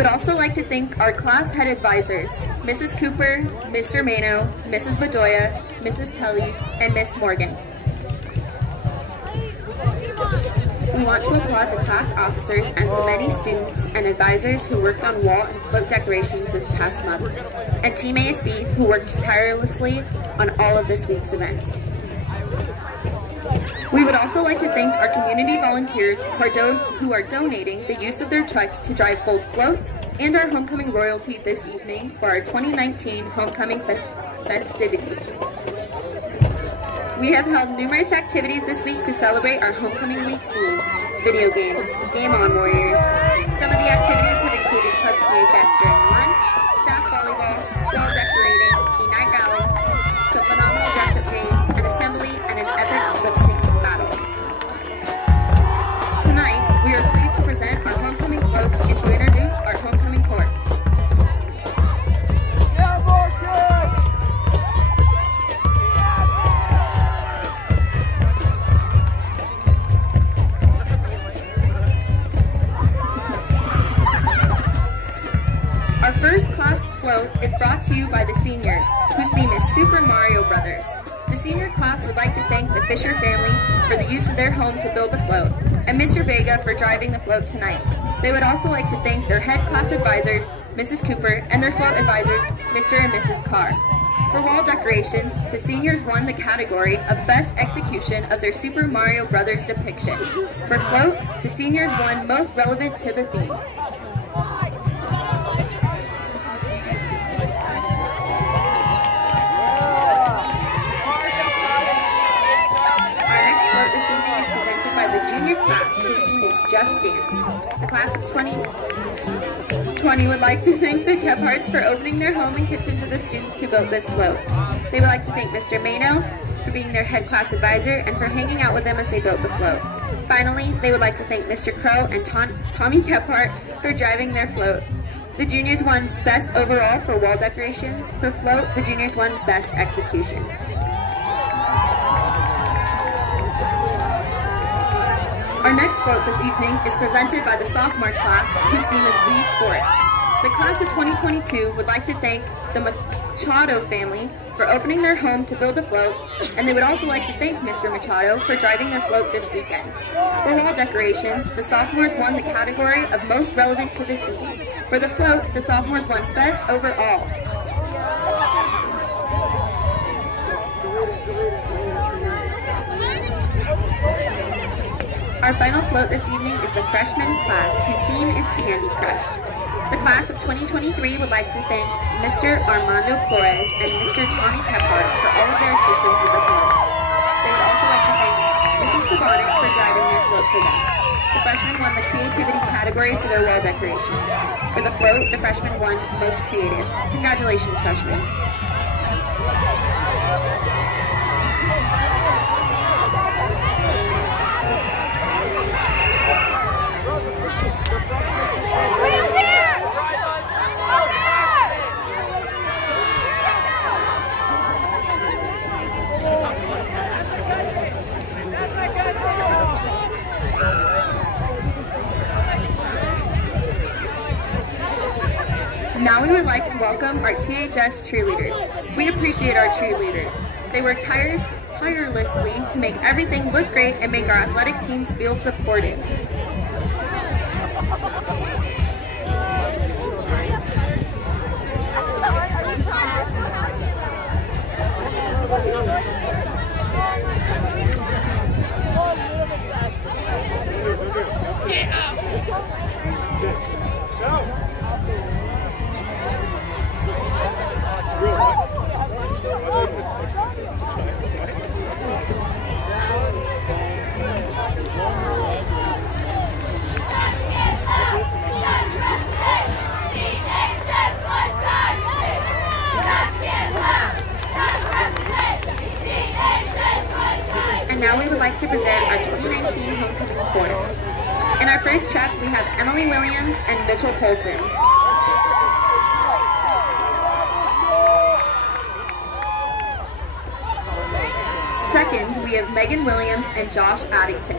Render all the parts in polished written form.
would also like to thank our class head advisors, Mrs. Cooper, Mr. Mano, Mrs. Bedoya, Mrs. Tellys, and Miss Morgan. We want to applaud the class officers and the many students and advisors who worked on wall and float decorations this past month, and Team ASB who worked tirelessly on all of this week's events. We would also like to thank our community volunteers who are donating the use of their trucks to drive both floats and our homecoming royalty this evening for our 2019 homecoming festivities. We have held numerous activities this week to celebrate our homecoming week theme: video games, Game On Warriors. Some of the activities have included Club THS during lunch, staff volleyball, wall decorating, a night rally, some phenomenal dress-up days, an assembly, and an epic lip-sync battle. Tonight, we are pleased to present our homecoming floats and to introduce our homecoming court. Our first class float is brought to you by the seniors, whose theme is Super Mario Brothers. The senior class would like to thank the Fisher family for the use of their home to build the float, and Mr. Vega for driving the float tonight. They would also like to thank their head class advisors, Mrs. Cooper, and their float advisors, Mr. and Mrs. Carr. For wall decorations, the seniors won the category of Best Execution of their Super Mario Brothers depiction. For float, the seniors won Most Relevant to the Theme. The junior class, whose theme is Just Dance. The class of 2020 would like to thank the Kephardts for opening their home and kitchen to the students who built this float. They would like to thank Mr. Mano for being their head class advisor and for hanging out with them as they built the float. Finally, they would like to thank Mr. Crow and Tommy Kephardt for driving their float. The juniors won Best Overall for wall decorations. For float, the juniors won Best Execution. Our next float this evening is presented by the sophomore class, whose theme is Wii Sports. The class of 2022 would like to thank the Machado family for opening their home to build the float, and they would also like to thank Mr. Machado for driving their float this weekend. For wall decorations, the sophomores won the category of Most Relevant to the Theme. For the float, the sophomores won Best Overall. Our final float this evening is the freshman class, whose theme is Candy Crush. The class of 2023 would like to thank Mr. Armando Flores and Mr. Tommy Kephardt for all of their assistance with the float. They would also like to thank Mrs. Kabonic for driving their float for them. The freshmen won the creativity category for their wall decorations. For the float, the freshmen won Most Creative. Congratulations, freshmen. Now we would like to welcome our THS cheerleaders. We appreciate our cheerleaders. They work tirelessly to make everything look great and make our athletic teams feel supported. And now we would like to present our 2019 homecoming court. In our first check, we have Emily Williams and Mitchell Polson. Second, we have Megan Williams and Josh Addington.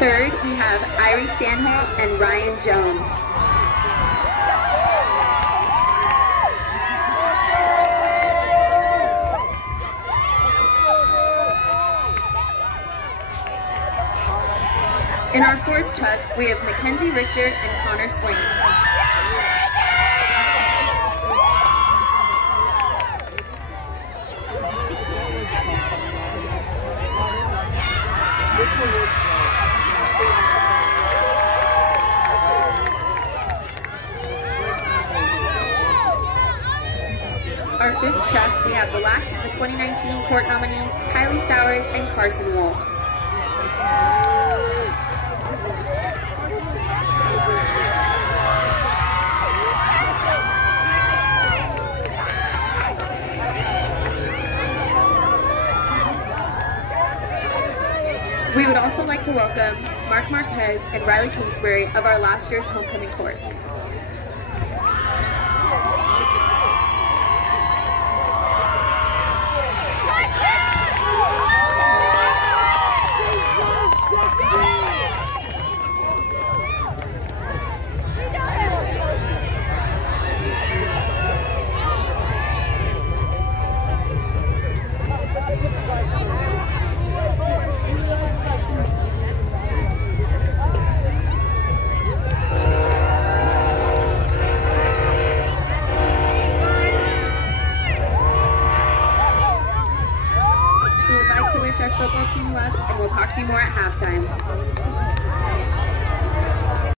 Third, we have Irie Sanholt and Ryan Jones. In our fourth chuck, we have Mackenzie Richter and Connor Swain. Our fifth chuck, we have the last of the 2019 court nominees, Kylie Stowers and Carson Wolf. We would also like to welcome Mark Marquez and Riley Kingsbury of our last year's homecoming court. Wish our football team luck, and we'll talk to you more at halftime.